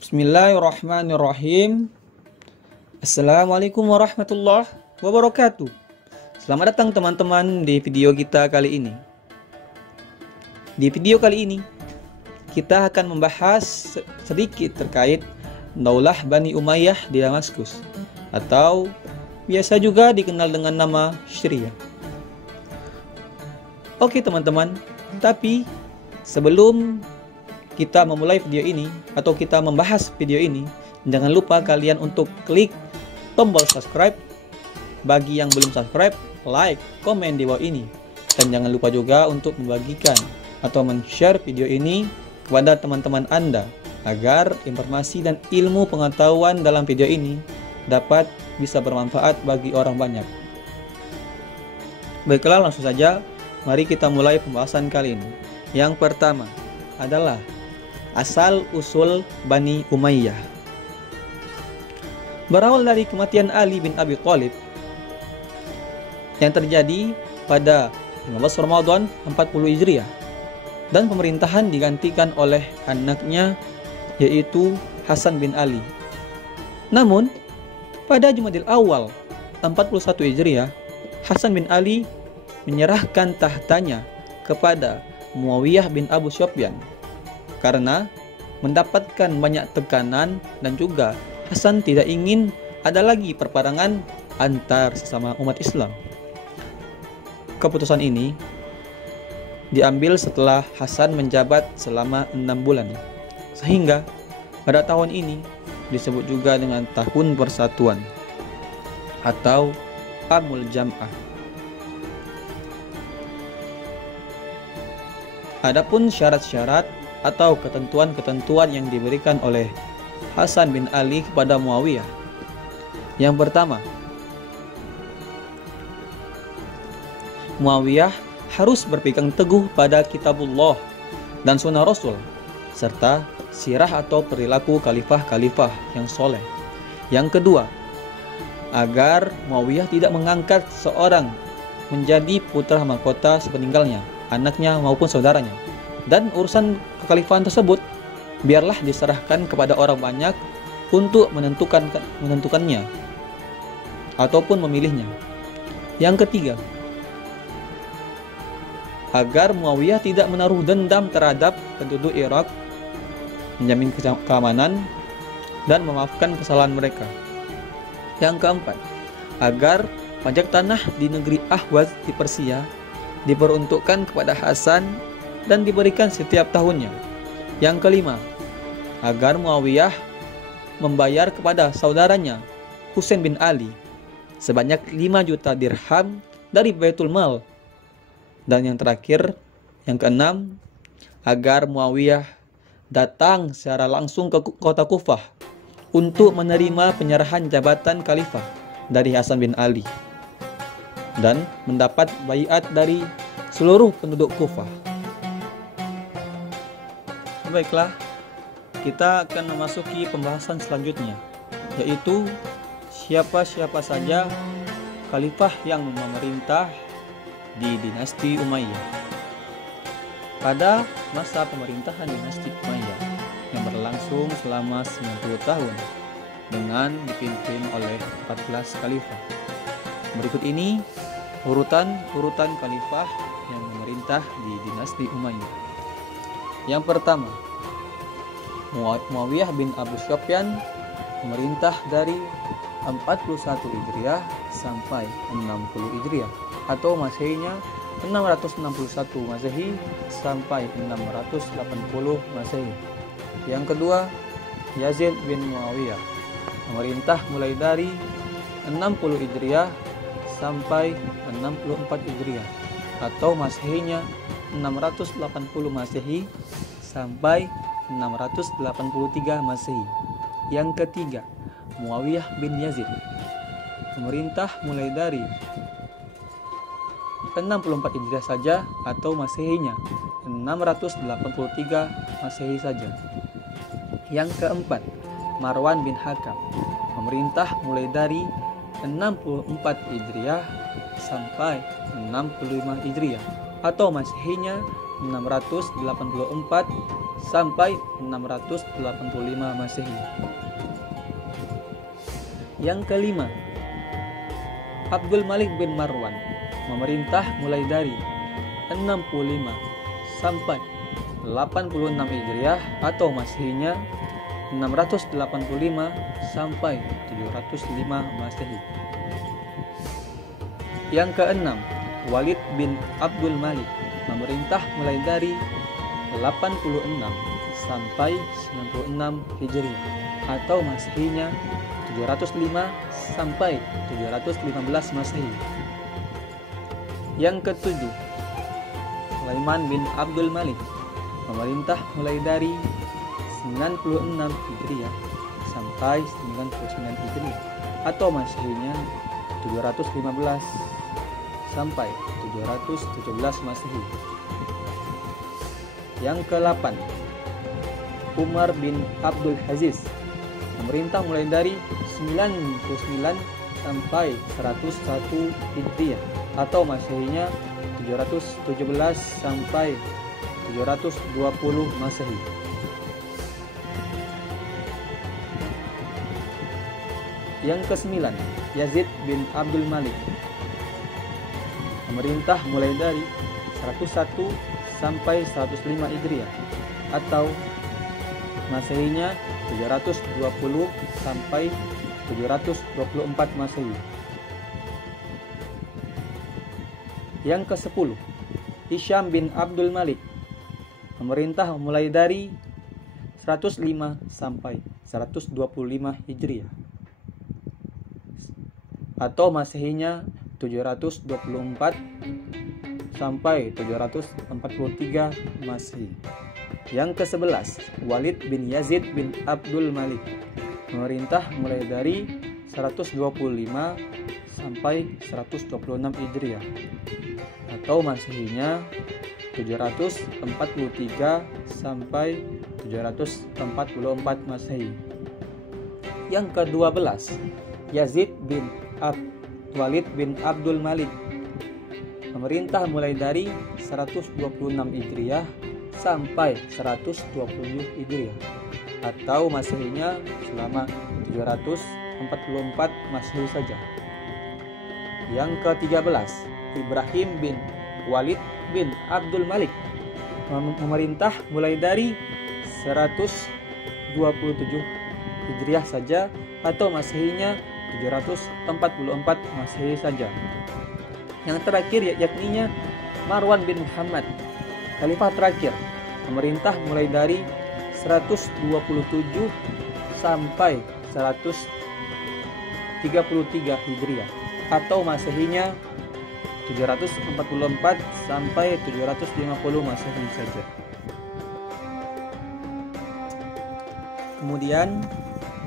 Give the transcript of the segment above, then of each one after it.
Bismillahirrahmanirrahim. Assalamualaikum warahmatullahi wabarakatuh. Selamat datang teman-teman di video kita kali ini. Di video kali ini kita akan membahas sedikit terkait Daulah Bani Umayyah di Damaskus, atau biasa juga dikenal dengan nama Syria. Oke teman-teman, tapi sebelum kita memulai video ini atau kita membahas video ini, jangan lupa kalian untuk klik tombol subscribe. Bagi yang belum subscribe, like, komen di bawah ini. Dan jangan lupa juga untuk membagikan atau men-share video ini kepada teman-teman Anda, agar informasi dan ilmu pengetahuan dalam video ini dapat bisa bermanfaat bagi orang banyak. Baiklah, langsung saja mari kita mulai pembahasan kali ini. Yang pertama adalah asal-usul Bani Umayyah. Berawal dari kematian Ali bin Abi Thalib yang terjadi pada 15 Ramadan 40 Hijriah, dan pemerintahan digantikan oleh anaknya, yaitu Hasan bin Ali. Namun pada Jumadil Awal 41 Hijriah, Hasan bin Ali menyerahkan tahtanya kepada Muawiyah bin Abu Sufyan karena mendapatkan banyak tekanan, dan juga Hasan tidak ingin ada lagi perperangan antar sesama umat Islam. Keputusan ini diambil setelah Hasan menjabat selama 6 bulan, sehingga pada tahun ini disebut juga dengan Tahun Persatuan atau Amul Jam'ah. Adapun syarat-syarat atau ketentuan-ketentuan yang diberikan oleh Hasan bin Ali kepada Muawiyah. Yang pertama, Muawiyah harus berpegang teguh pada kitabullah dan sunnah Rasul, serta sirah atau perilaku khalifah-khalifah yang soleh. Yang kedua, agar Muawiyah tidak mengangkat seorang menjadi putra mahkota sepeninggalnya, anaknya maupun saudaranya, dan urusan kekhalifahan tersebut biarlah diserahkan kepada orang banyak untuk menentukannya ataupun memilihnya. Yang ketiga, agar Muawiyah tidak menaruh dendam terhadap penduduk Irak, menjamin keamanan dan memaafkan kesalahan mereka. Yang keempat, agar pajak tanah di negeri Ahwaz di Persia diperuntukkan kepada Hasan dan diberikan setiap tahunnya. Yang kelima, agar Muawiyah membayar kepada saudaranya Husain bin Ali sebanyak 5 juta dirham dari Baitul Mal. Dan yang terakhir, yang keenam, agar Muawiyah datang secara langsung ke kota Kufah untuk menerima penyerahan jabatan khalifah dari Hasan bin Ali dan mendapat baiat dari seluruh penduduk Kufah. Baiklah, kita akan memasuki pembahasan selanjutnya, yaitu siapa-siapa saja khalifah yang memerintah di dinasti Umayyah. Pada masa pemerintahan dinasti Umayyah yang berlangsung selama 90 tahun dengan dipimpin oleh 14 khalifah. Berikut ini urutan khalifah yang memerintah di dinasti Umayyah. Yang pertama, Muawiyah bin Abu Sufyan memerintah dari 41 Hijriah sampai 60 Hijriah, atau Masehinya 661 Masehi sampai 680 Masehi. Yang kedua, Yazid bin Muawiyah memerintah mulai dari 60 Hijriah sampai 64 Hijriah, atau Masehinya 680 Masehi sampai 683 Masehi. Yang ketiga, Muawiyah bin Yazid memerintah mulai dari 64 Hijriah saja, atau Masehinya 683 Masehi saja. Yang keempat, Marwan bin Hakam memerintah mulai dari 64 Hijriah sampai 65 Hijriah, atau Masehinya 684 sampai 685 Masehi. Yang kelima, Abdul Malik bin Marwan memerintah mulai dari 65 sampai 86 Hijriah atau Masehinya 685 sampai 705 Masehi. Yang keenam, Walid bin Abdul Malik memerintah mulai dari 86 sampai 96 Hijriah atau Masehinya 705 sampai 715 Masehi. Yang ketujuh, Sulaiman bin Abdul Malik memerintah mulai dari 96 Hijriah sampai 99 Hijriah atau Masehinya 715 sampai 717 Masehi. Yang ke-8, Umar bin Abdul Aziz memerintah mulai dari 99 sampai 101 Hijriah atau Masehinya 717 sampai 720 Masehi. Yang ke-9, Yazid bin Abdul Malik memerintah mulai dari 101 sampai 105 Hijriah atau Masehinya 720 sampai 724 Masehi. Yang ke-10, Hisham bin Abdul Malik memerintah mulai dari 105 sampai 125 Hijriah atau Masehinya 724 sampai 743 Masehi. Yang ke-11, Walid bin Yazid bin Abdul Malik memerintah mulai dari 125 sampai 126 Hijriah atau Masehinya 743 sampai 744 Masehi. Yang ke-12, Yazid bin Walid bin Abdul Malik memerintah mulai dari 126 Hijriah sampai 120 Hijriah atau Masehinya selama 744 Masehi saja. Yang ke-13, Ibrahim bin Walid bin Abdul Malik memerintah mulai dari 127 Hijriah saja atau Masehinya 744 Masehi saja. Yang terakhir yakninya Marwan bin Muhammad, khalifah terakhir, memerintah mulai dari 127 sampai 133 Hijriah atau Masehinya 744 sampai 750 Masehi saja. Kemudian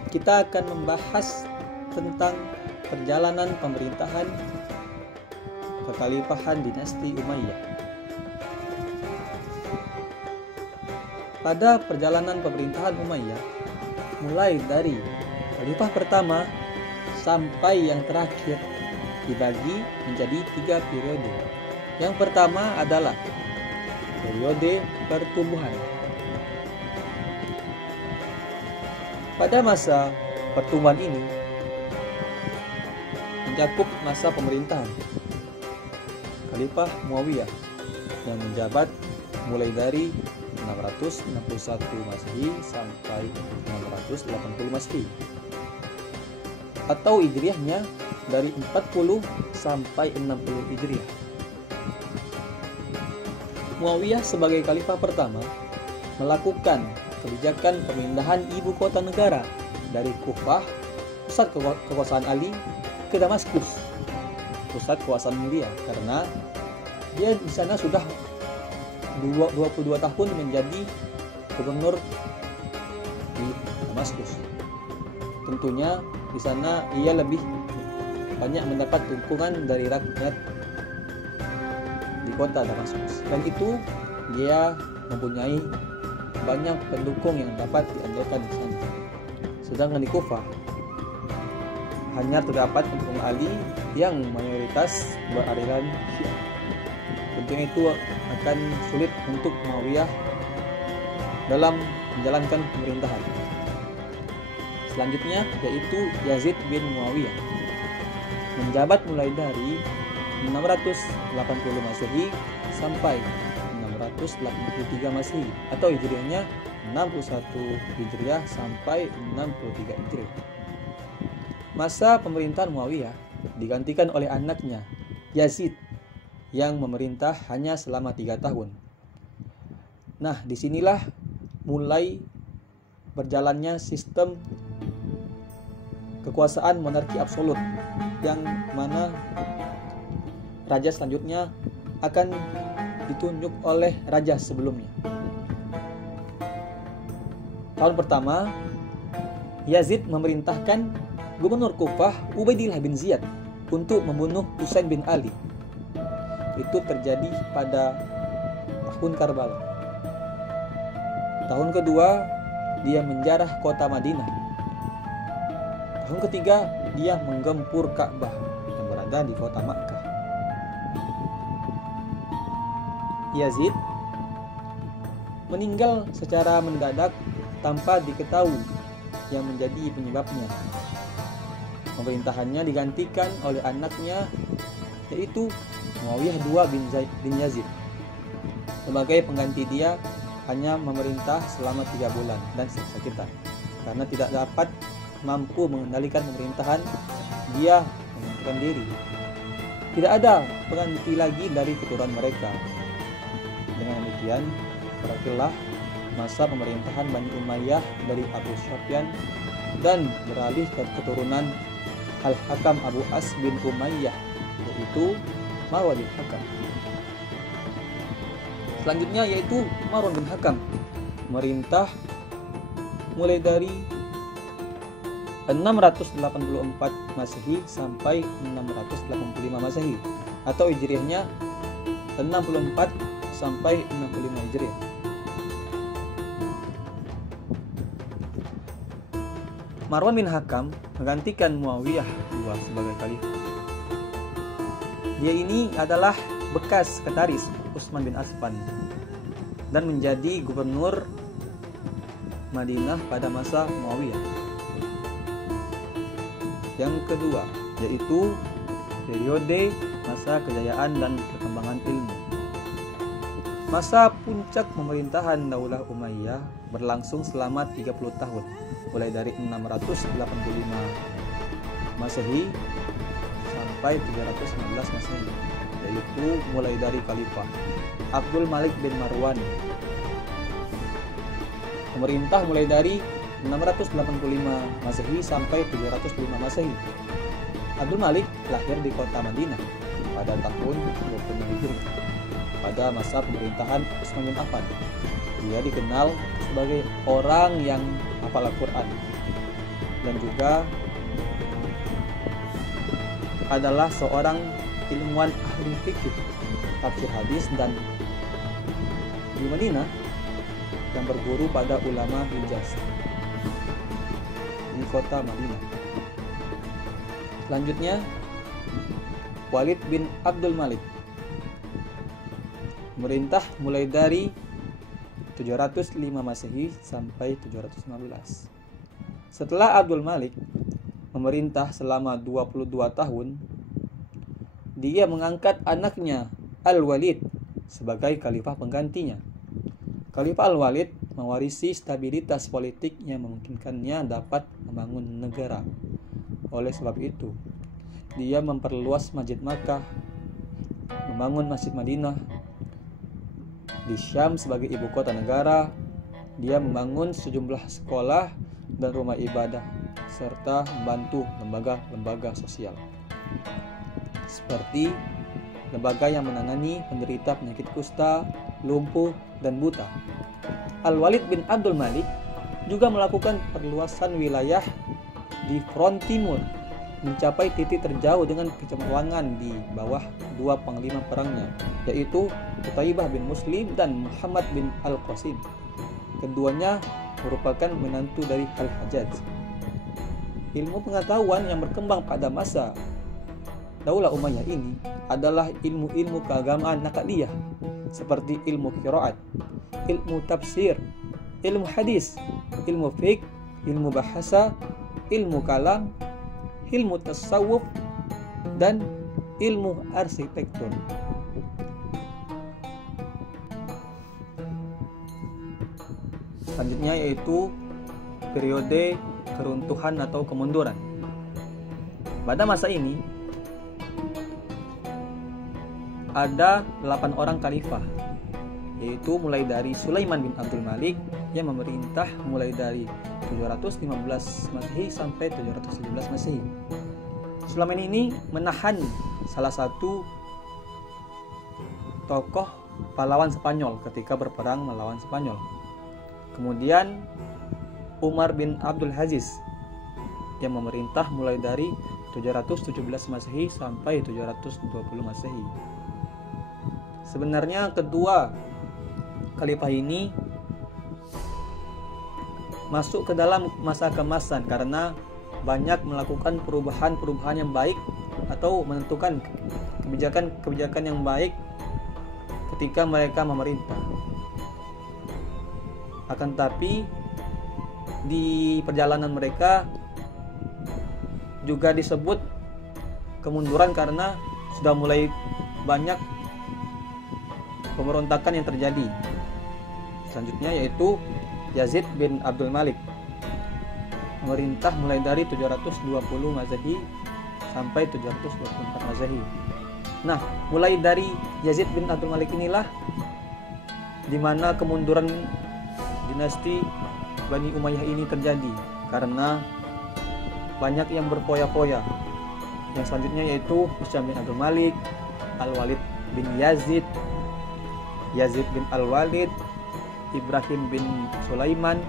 kita akan membahas tentang perjalanan pemerintahan kekhalifahan dinasti Umayyah. Pada perjalanan pemerintahan Umayyah, mulai dari khalifah pertama sampai yang terakhir dibagi menjadi 3 periode. Yang pertama adalah periode pertumbuhan. Pada masa pertumbuhan ini mencakup masa pemerintahan Khalifah Muawiyah yang menjabat mulai dari 661 Masehi sampai 680 Masehi atau Hijriahnya dari 40 sampai 60 Hijriah. Muawiyah sebagai khalifah pertama melakukan kebijakan pemindahan ibu kota negara dari Kufah, pusat kekuasaan Ali, ke Damaskus, pusat kekuasaan dia, karena dia di sana sudah 22 tahun menjadi gubernur di Damaskus. Tentunya di sana ia lebih banyak mendapat dukungan dari rakyat di kota Damaskus. Dan itu dia mempunyai banyak pendukung yang dapat diandalkan di sana. Sedangkan di Kufah hanya terdapat pendukung Ali yang mayoritas beraliran Syiah. Tentunya itu akan sulit untuk Muawiyah dalam menjalankan pemerintahan. Selanjutnya yaitu Yazid bin Muawiyah, menjabat mulai dari 680 Masehi sampai 683 Masehi atau Hijriahnya 61 Hijriah sampai 63 Hijriah. Masa pemerintahan Muawiyah digantikan oleh anaknya Yazid yang memerintah hanya selama 3 tahun. Nah, disinilah mulai berjalannya sistem kekuasaan monarki absolut, yang mana raja selanjutnya akan ditunjuk oleh raja sebelumnya. Tahun pertama, Yazid memerintahkan gubernur Kufah Ubaidillah bin Ziyad untuk membunuh Husain bin Ali. Itu terjadi pada tahun Karbala. Tahun kedua, dia menjarah kota Madinah. Tahun ketiga, dia menggempur Ka'bah yang berada di kota Makkah. Yazid meninggal secara mendadak tanpa diketahui yang menjadi penyebabnya. Pemerintahannya digantikan oleh anaknya, yaitu Muawiyah II bin Yazid. Sebagai pengganti dia hanya memerintah selama 3 bulan dan sakit-sakitan. Karena tidak dapat mampu mengendalikan pemerintahan, dia mengundurkan diri. Tidak ada pengganti lagi dari keturunan mereka. Dengan demikian, berakhirlah masa pemerintahan Bani Umayyah dari Abu Sufyan dan beralih ke keturunan Al-Hakam Abu As bin Umayyah, yaitu Marwan bin Hakam. Selanjutnya yaitu Marwan bin Hakam, merintah mulai dari 684 Masehi sampai 685 Masehi atau Hijriahnya 64 sampai 65 Hijriah. Marwan bin Hakam menggantikan Muawiyah II sebagai khalifah. Dia ini adalah bekas sekretaris Utsman bin Affan dan menjadi gubernur Madinah pada masa Muawiyah. Yang kedua yaitu periode masa kejayaan dan perkembangan ilmu. Masa puncak pemerintahan Daulah Umayyah berlangsung selama 30 tahun, mulai dari 685 Masehi sampai 319 Masehi, yaitu mulai dari Khalifah Abdul Malik bin Marwan. Pemerintah mulai dari 685 Masehi sampai 705 Masehi. Abdul Malik lahir di kota Madinah pada tahun 25 Hijriah pada masa pemerintahan Utsman bin Affan. Dia dikenal sebagai orang yang hafal Al-Quran dan juga adalah seorang ilmuwan ahli fikih, tafsir hadis dan di Madinah yang berguru pada ulama Hijaz di kota Madinah. Selanjutnya Walid bin Abdul Malik, memerintah mulai dari 705 Masehi sampai 715. Setelah Abdul Malik memerintah selama 22 tahun, dia mengangkat anaknya Al-Walid sebagai khalifah penggantinya. Khalifah Al-Walid mewarisi stabilitas politik yang memungkinkannya dapat membangun negara. Oleh sebab itu, dia memperluas Masjid Makkah, membangun Masjid Madinah. Di Syam sebagai ibu kota negara, dia membangun sejumlah sekolah dan rumah ibadah serta membantu lembaga-lembaga sosial seperti lembaga yang menangani penderita penyakit kusta, lumpuh, dan buta. Al-Walid bin Abdul Malik juga melakukan perluasan wilayah di front timur mencapai titik terjauh dengan kecemerlangan di bawah dua panglima perangnya, yaitu Qutaibah bin Muslim dan Muhammad bin Al-Qasim. Keduanya merupakan menantu dari Al-Hajjaj. Ilmu pengetahuan yang berkembang pada masa Daulah Umayyah ini adalah ilmu-ilmu keagamaan Naqdiyah seperti ilmu qiraat, ilmu tafsir, ilmu hadis, ilmu fiqh, ilmu bahasa, ilmu kalam, ilmu tasawuf, dan ilmu arsitektur. Selanjutnya yaitu periode keruntuhan atau kemunduran. Pada masa ini ada 8 orang khalifah, yaitu mulai dari Sulaiman bin Abdul Malik yang memerintah mulai dari 715 Masehi sampai 717 Masehi. Sulaiman ini menahan salah satu tokoh pahlawan Spanyol ketika berperang melawan Spanyol. Kemudian Umar bin Abdul Aziz yang memerintah mulai dari 717 Masehi sampai 720 Masehi. Sebenarnya kedua khalifah ini masuk ke dalam masa keemasan karena banyak melakukan perubahan-perubahan yang baik atau menentukan kebijakan-kebijakan yang baik ketika mereka memerintah. Akan tetapi di perjalanan mereka juga disebut kemunduran karena sudah mulai banyak pemberontakan yang terjadi. Selanjutnya yaitu Yazid bin Abdul Malik, memerintah mulai dari 720 Masehi sampai 724 Masehi. Nah, mulai dari Yazid bin Abdul Malik inilah di mana kemunduran dinasti Bani Umayyah ini terjadi karena banyak yang berpoya-poya. Yang selanjutnya yaitu Hisham bin Abdul Malik, Al-Walid bin Yazid, Yazid bin Al-Walid, Ibrahim bin Sulaiman,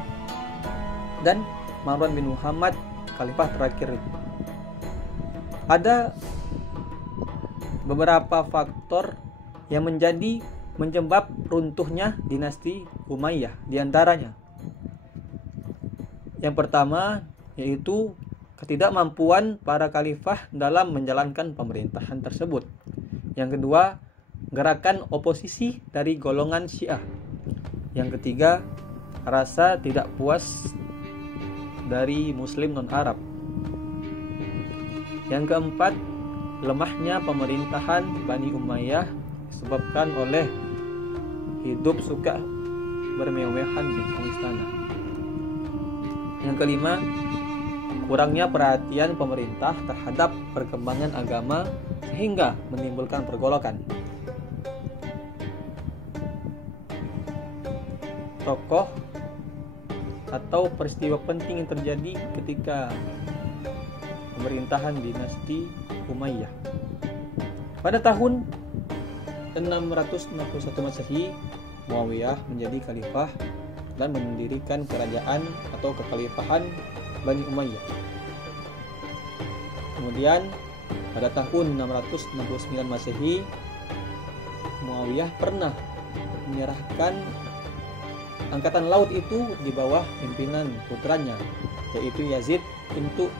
dan Marwan bin Muhammad, khalifah terakhir. Ada beberapa faktor yang menjadi menyebab runtuhnya dinasti Umayyah. Di antaranya, yang pertama yaitu ketidakmampuan para khalifah dalam menjalankan pemerintahan tersebut. Yang kedua, gerakan oposisi dari golongan Syiah. Yang ketiga, rasa tidak puas dari Muslim non-Arab. Yang keempat, lemahnya pemerintahan Bani Umayyah disebabkan oleh hidup suka bermewah-mewahan di istana. Yang kelima, kurangnya perhatian pemerintah terhadap perkembangan agama sehingga menimbulkan pergolakan. Tokoh atau peristiwa penting yang terjadi ketika pemerintahan dinasti Umayyah. Pada tahun 661 Masehi, Muawiyah menjadi khalifah dan mendirikan kerajaan atau kekhalifahan Bani Umayyah. Kemudian pada tahun 669 Masehi, Muawiyah pernah menyerahkan angkatan laut itu di bawah pimpinan putranya, yaitu Yazid, untuk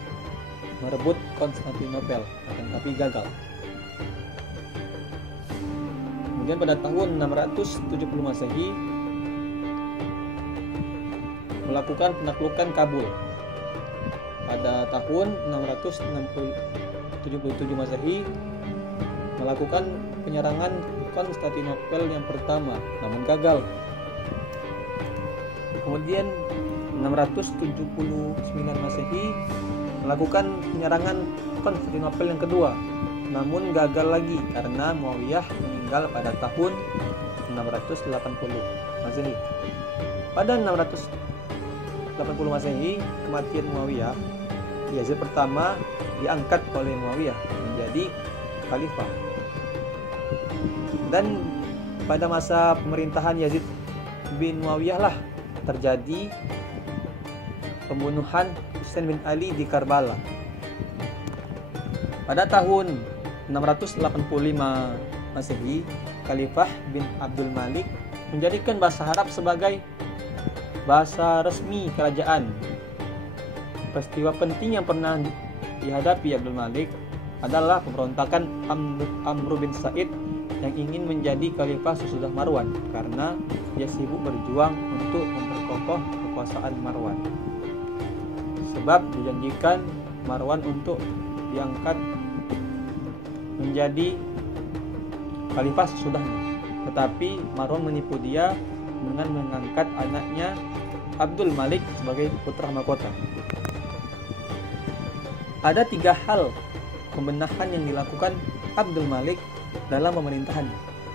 merebut Konstantinopel, akan tapi gagal. Kemudian pada tahun 670 Masehi melakukan penaklukan Kabul. Pada tahun 677 Masehi melakukan penyerangan Konstantinopel yang pertama, namun gagal. Kemudian 679 Masehi melakukan penyerangan Konstantinopel yang kedua, namun gagal lagi karena Muawiyah meninggal pada tahun 680 Masehi. Pada 680 Masehi, kematian Muawiyah, Yazid pertama diangkat oleh Muawiyah menjadi khalifah. Dan pada masa pemerintahan Yazid bin Muawiyah lah terjadi pembunuhan Husain bin Ali di Karbala. Pada tahun 685 Masehi, Khalifah bin Abdul Malik menjadikan bahasa Arab sebagai bahasa resmi kerajaan. Peristiwa penting yang pernah dihadapi Abdul Malik adalah pemberontakan Amr bin Sa'id yang ingin menjadi khalifah sesudah Marwan karena dia sibuk berjuang untuk memperkokoh kekuasaan Marwan. Sebab dijanjikan Marwan untuk diangkat menjadi khalifah sesudahnya. Tetapi Marwan menipu dia dengan mengangkat anaknya Abdul Malik sebagai putra mahkota. Ada 3 hal pembenahan yang dilakukan Abdul Malik dalam pemerintahan.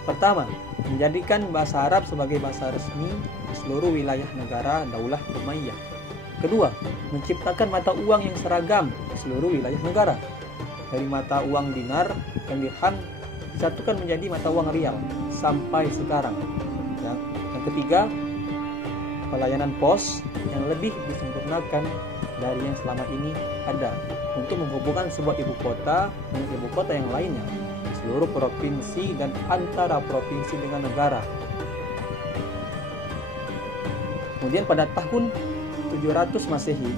Pertama, menjadikan bahasa Arab sebagai bahasa resmi di seluruh wilayah negara Daulah Umayyah. Kedua, menciptakan mata uang yang seragam di seluruh wilayah negara. Dari mata uang dinar dan dirham disatukan menjadi mata uang rial sampai sekarang. Yang ketiga, pelayanan pos yang lebih disempurnakan dari yang selama ini ada untuk menghubungkan sebuah ibu kota dengan ibu kota yang lainnya, seluruh provinsi dan antara provinsi dengan negara. Kemudian pada tahun 700 Masehi,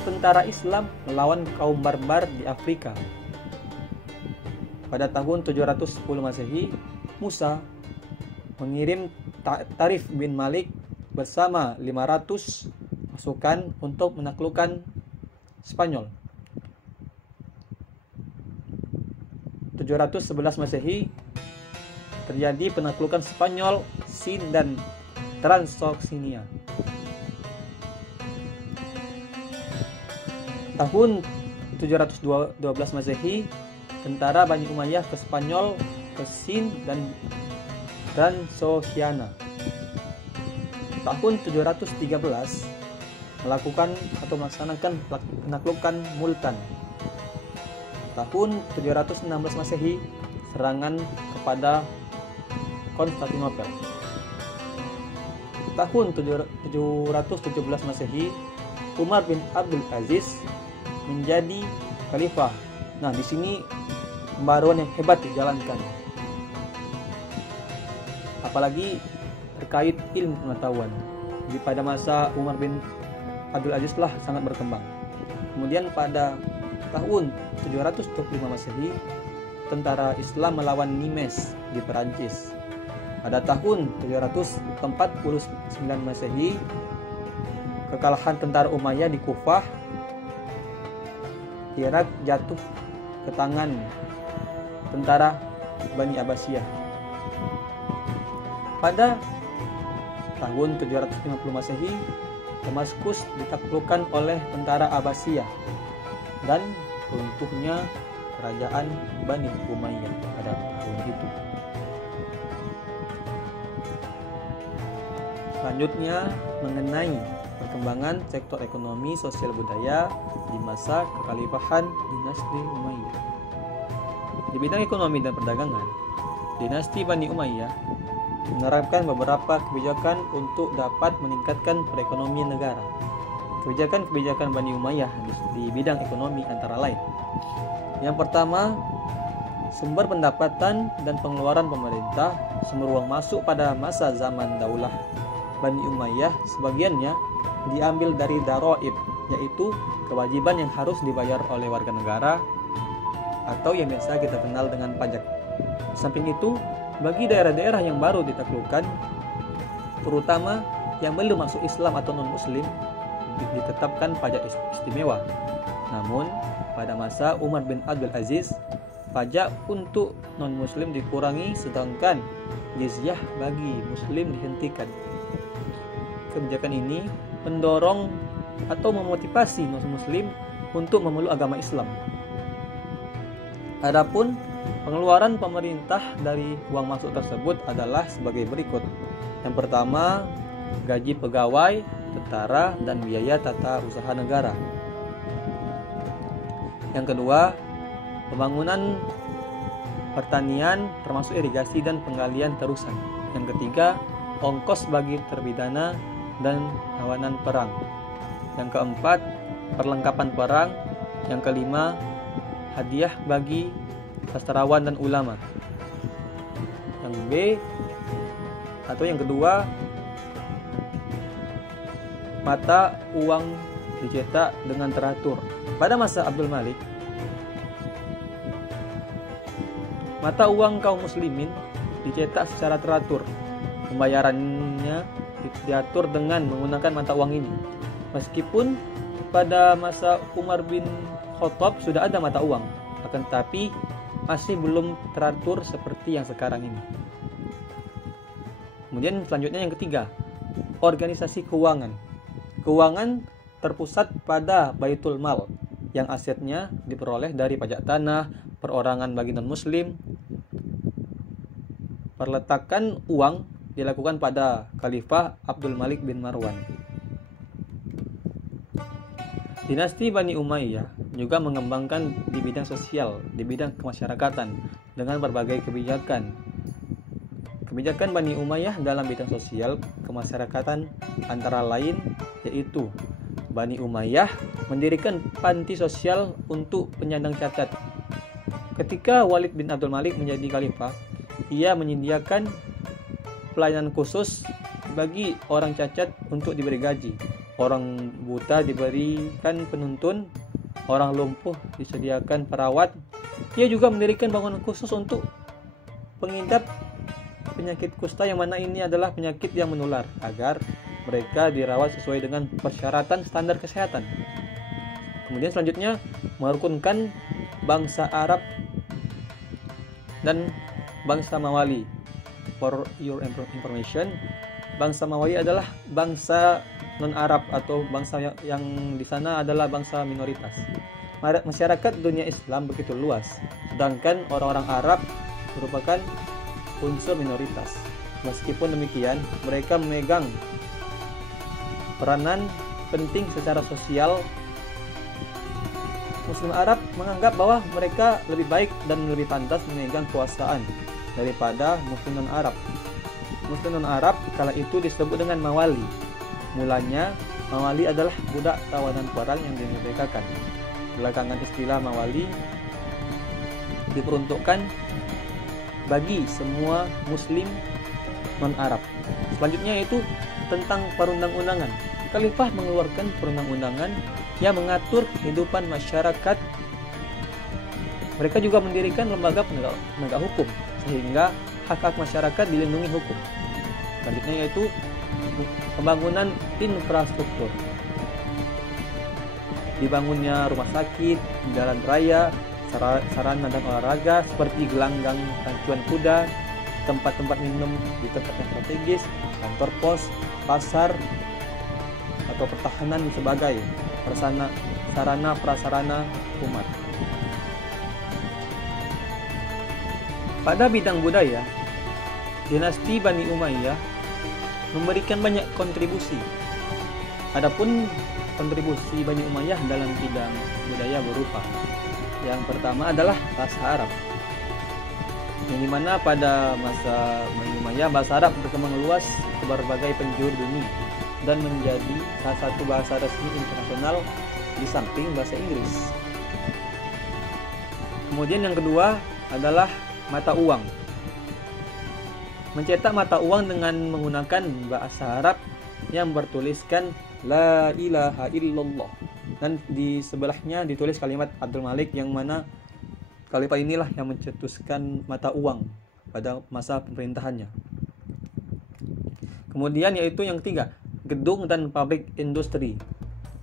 tentara Islam melawan kaum barbar di Afrika. Pada tahun 710 Masehi, Musa mengirim Tarif bin Malik bersama 500 pasukan untuk menaklukkan Spanyol. 711 Masehi terjadi penaklukan Spanyol, Sind dan Transoxiana. Tahun 712 Masehi, tentara Bani Umayyah ke Spanyol, ke Sind dan Transoxiana. Tahun 713 melakukan atau melaksanakan penaklukan Multan. Tahun 716 Masehi, serangan kepada Konstantinopel. Tahun 717 Masehi, Umar bin Abdul Aziz menjadi khalifah. Nah, di sini pembaruan yang hebat dijalankan. Apalagi terkait ilmu pengetahuan. Jadi pada masa Umar bin Abdul Aziz telah sangat berkembang. Kemudian pada tahun 725 Masehi, tentara Islam melawan Nimes di Perancis. Pada tahun 749 Masehi, kekalahan tentara Umayyah di Kufah, Irak jatuh ke tangan tentara Bani Abbasiyah. Pada tahun 750 Masehi, Damaskus ditaklukkan oleh tentara Abbasiyah dan runtuhnya kerajaan Bani Umayyah pada tahun itu. Selanjutnya mengenai perkembangan sektor ekonomi, sosial, budaya di masa kekhalifahan dinasti Umayyah. Di bidang ekonomi dan perdagangan, dinasti Bani Umayyah menerapkan beberapa kebijakan untuk dapat meningkatkan perekonomian negara. Kebijakan-kebijakan Bani Umayyah di bidang ekonomi antara lain. Yang pertama, sumber pendapatan dan pengeluaran pemerintah sumber uang masuk pada masa zaman Daulah Bani Umayyah sebagiannya diambil dari daraib, yaitu kewajiban yang harus dibayar oleh warga negara atau yang biasa kita kenal dengan pajak. Samping itu, bagi daerah-daerah yang baru ditaklukkan, terutama yang belum masuk Islam atau non-Muslim, ditetapkan pajak istimewa. Namun, pada masa Umar bin Abdul Aziz, pajak untuk non-Muslim dikurangi sedangkan jizyah bagi Muslim dihentikan. Kebijakan ini mendorong atau memotivasi non-Muslim untuk memeluk agama Islam. Adapun pengeluaran pemerintah dari uang masuk tersebut adalah sebagai berikut. Yang pertama, gaji pegawai, tentara, dan biaya tata usaha negara. Yang kedua, pembangunan pertanian termasuk irigasi dan penggalian terusan. Yang ketiga, ongkos bagi terpidana dan tawanan perang. Yang keempat, perlengkapan perang. Yang kelima, hadiah bagi sastrawan dan ulama. Yang B atau yang kedua, mata uang dicetak dengan teratur. Pada masa Abdul Malik, Mata uang kaum muslimin dicetak secara teratur. Pembayarannya diatur dengan menggunakan mata uang ini. Meskipun pada masa Umar bin Khattab sudah ada mata uang, akan tetapi masih belum teratur seperti yang sekarang ini. Kemudian selanjutnya yang ketiga, organisasi keuangan. Keuangan terpusat pada Baitul Mal yang asetnya diperoleh dari pajak tanah, perorangan bagi non-muslim. Perletakan uang dilakukan pada Khalifah Abdul Malik bin Marwan. Dinasti Bani Umayyah juga mengembangkan di bidang sosial, di bidang kemasyarakatan dengan berbagai kebijakan. Kebijakan Bani Umayyah dalam bidang sosial kemasyarakatan antara lain yaitu Bani Umayyah mendirikan panti sosial untuk penyandang cacat. Ketika Walid bin Abdul Malik menjadi khalifah, ia menyediakan pelayanan khusus bagi orang cacat untuk diberi gaji. Orang buta diberikan penuntun, orang lumpuh disediakan perawat. Ia juga mendirikan bangunan khusus untuk pengidap penyakit kusta, yang mana ini adalah penyakit yang menular, agar mereka dirawat sesuai dengan persyaratan standar kesehatan. Kemudian selanjutnya merukunkan bangsa Arab dan bangsa Mawali. For your information, bangsa Mawali adalah bangsa non-Arab atau bangsa yang di sana adalah bangsa minoritas. Masyarakat dunia Islam begitu luas, sedangkan orang-orang Arab merupakan unsur minoritas. Meskipun demikian, mereka memegang peranan penting secara sosial. Muslim Arab menganggap bahwa mereka lebih baik dan lebih pantas memegang kekuasaan daripada Muslim non-Arab. Muslim non-Arab kala itu disebut dengan Mawali. Mulanya, Mawali adalah budak tawanan perang yang dimerdekakan. Belakangan istilah Mawali diperuntukkan bagi semua Muslim non-Arab. Selanjutnya yaitu tentang perundang-undangan. Khalifah mengeluarkan perundang-undangan yang mengatur kehidupan masyarakat. Mereka juga mendirikan lembaga penegak hukum sehingga hak-hak masyarakat dilindungi hukum. Selanjutnya yaitu pembangunan infrastruktur. Dibangunnya rumah sakit, jalan raya, sarana dan olahraga seperti gelanggang rancuan kuda, tempat-tempat minum di tempat yang strategis, kantor pos, pasar atau pertahanan sebagai sarana prasarana umat. Pada bidang budaya, dinasti Bani Umayyah memberikan banyak kontribusi. Adapun kontribusi Bani Umayyah dalam bidang budaya berupa: yang pertama adalah bahasa Arab, yang dimana pada masa Bani Umayyah bahasa Arab berkembang luas ke berbagai penjuru dunia dan menjadi salah satu bahasa resmi internasional di samping bahasa Inggris. Kemudian yang kedua adalah mata uang. Mencetak mata uang dengan menggunakan bahasa Arab yang bertuliskan La ilaha illallah, dan di sebelahnya ditulis kalimat Abdul Malik, yang mana khalifah inilah yang mencetuskan mata uang pada masa pemerintahannya. Kemudian yaitu yang ketiga, gedung dan pabrik industri.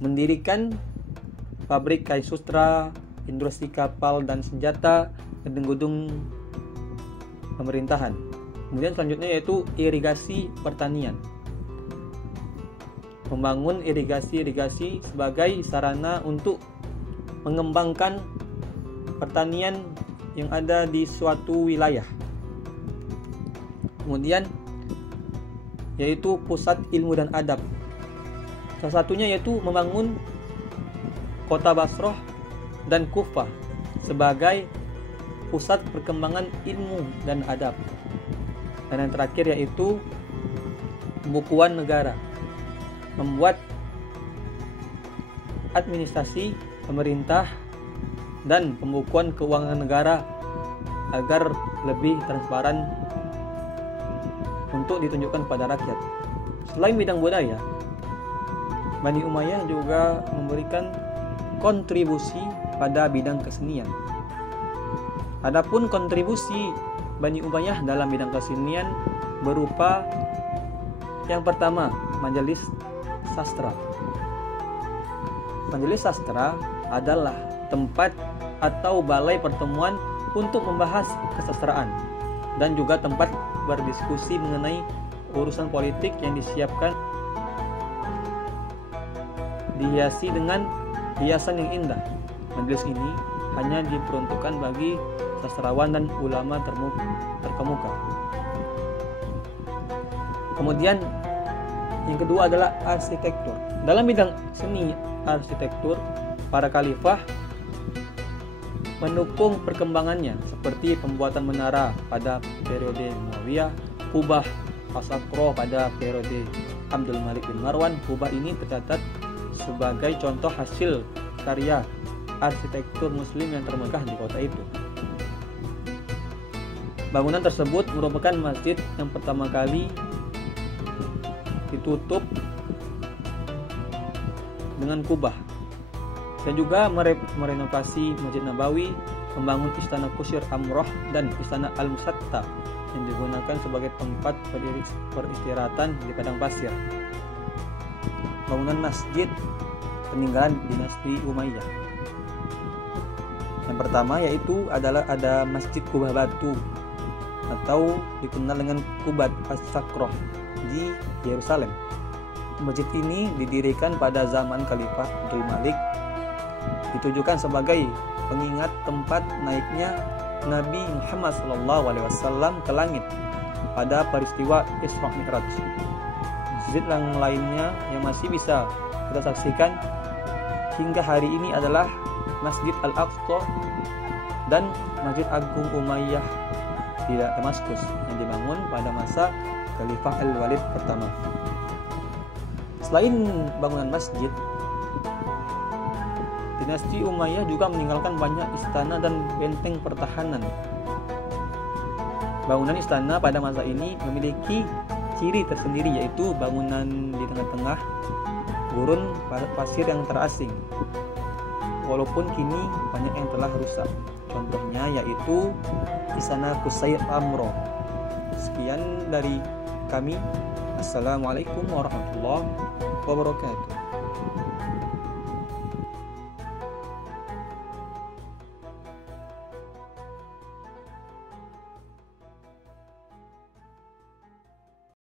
Mendirikan pabrik kayu sutra, industri kapal dan senjata, gedung-gedung pemerintahan. Kemudian selanjutnya yaitu irigasi pertanian. Membangun irigasi sebagai sarana untuk mengembangkan pertanian yang ada di suatu wilayah. Kemudian yaitu pusat ilmu dan adab. Salah satunya yaitu membangun kota Basrah dan Kufah sebagai pusat perkembangan ilmu dan adab. Dan yang terakhir yaitu pembukuan negara, membuat administrasi pemerintah dan pembukuan keuangan negara agar lebih transparan untuk ditunjukkan kepada rakyat. Selain bidang budaya, Bani Umayyah juga memberikan kontribusi pada bidang kesenian. Adapun kontribusi Bani Umayyah dalam bidang kesenian berupa yang pertama, majelis sastra. Majelis sastra adalah tempat atau balai pertemuan untuk membahas kesastraan dan juga tempat berdiskusi mengenai urusan politik yang disiapkan, dihiasi dengan hiasan yang indah. Majelis ini hanya diperuntukkan bagi sastrawan dan ulama terkemuka. Kemudian yang kedua adalah arsitektur. Dalam bidang seni arsitektur, para khalifah mendukung perkembangannya seperti pembuatan menara pada periode Muawiyah, kubah As-Sakhrah pada periode Abdul Malik bin Marwan. Kubah ini tercatat sebagai contoh hasil karya arsitektur muslim yang termegah di kota itu. Bangunan tersebut merupakan masjid yang pertama kali ditutup dengan kubah. Dan juga merenovasi Masjid Nabawi, membangun Istana Kusir Amroh dan Istana Al-Musatta yang digunakan sebagai tempat peristirahatan di padang pasir. Bangunan masjid peninggalan dinasti Umayyah. Yang pertama yaitu ada Masjid Kubah Batu atau dikenal dengan Qubat As-Sakhrah di Yerusalem. Masjid ini didirikan pada zaman Khalifah Abdul Malik, ditujukan sebagai pengingat tempat naiknya Nabi Muhammad SAW ke langit pada peristiwa Isra Mi'raj. Masjid yang lainnya yang masih bisa kita saksikan hingga hari ini adalah Masjid Al-Aqsa dan Masjid Agung Umayyah di Damaskus yang dibangun pada masa Khalifah Al-Walid pertama. Selain bangunan masjid, dinasti Umayyah juga meninggalkan banyak istana dan benteng pertahanan. Bangunan istana pada masa ini memiliki ciri tersendiri, yaitu bangunan di tengah-tengah gurun pasir yang terasing. Walaupun kini banyak yang telah rusak. Contohnya yaitu Istana Qusayr Amro. Sekian dari kami. Assalamualaikum warahmatullahi wabarakatuh.